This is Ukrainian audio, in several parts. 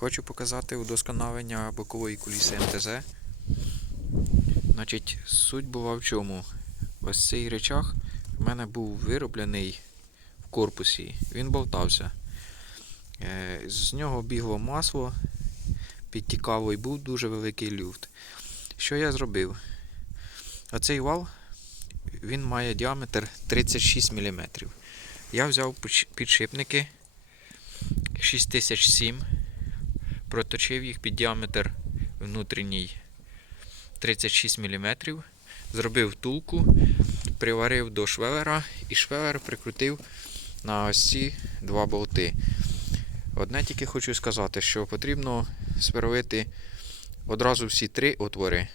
Хочу показати удосконалення бокової куліси МТЗ. Значить, суть була в чому? Ось цей речах в мене був вироблений в корпусі. Він болтався. Е, З нього бігло масло, підтікало і був дуже великий люфт. Що я зробив? Оцей вал він має діаметр 36 мм. Я взяв підшипники 6007, проточив їх під діаметр внутрішній 36 мм, зробив втулку, приварив до швелера і швелер прикрутив на ось ці два болти. Одне тільки хочу сказати, що потрібно сверлити одразу всі три отвори,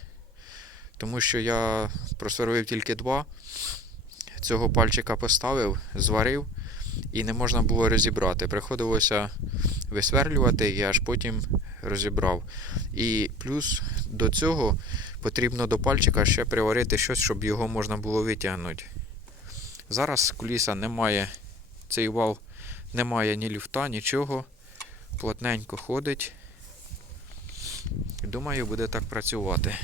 тому що я просверлив тільки два. Цього пальчика поставив, зварив і не можна було розібрати. Приходилося висверлювати і аж потім розібрав. І плюс до цього потрібно до пальчика ще приварити щось, щоб його можна було витягнути. Зараз куліса немає, цей вал немає ні люфта, нічого. Плотненько ходить. Думаю, буде так працювати.